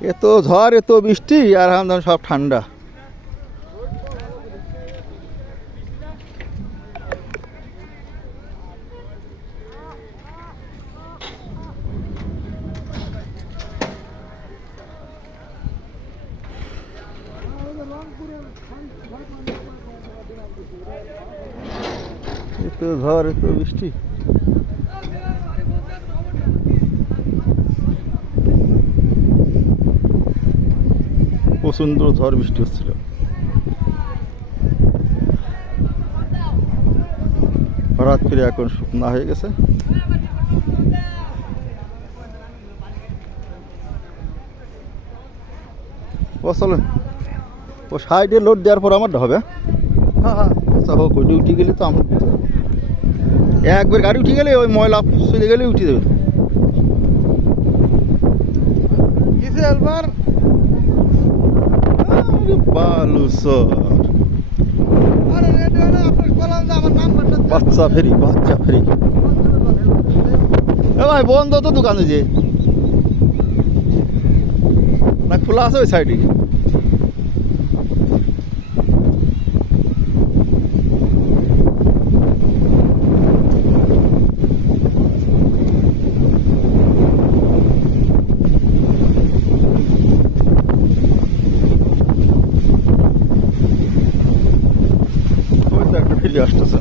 এত ঝড় এত বৃষ্টি আর আমাদের সব ঠান্ডা। এত ঝড় এত বৃষ্টি। প্রচন্ড ঝড় বৃষ্টি হচ্ছিল। হঠাৎ করে এখন শুকনা হয়ে গেছে। ও চলো, ও সাইডে লোড দেওয়ার পর আমারটা হবে। হ্যাঁ হ্যাঁ, হোক, ওইটি উঠে গেলে তো আমার একবার গাড়ি উঠে গেলে ওই ময়লা চলে গেলে উঠে দেবে। বাচ্চা ফেরি, বাচ্চা ফেরি। এ ভাই বন্ধ তো দোকানে যে না খোলা আছে ওই সাইডে? ওই তো একটা ফেরি আসতেছে।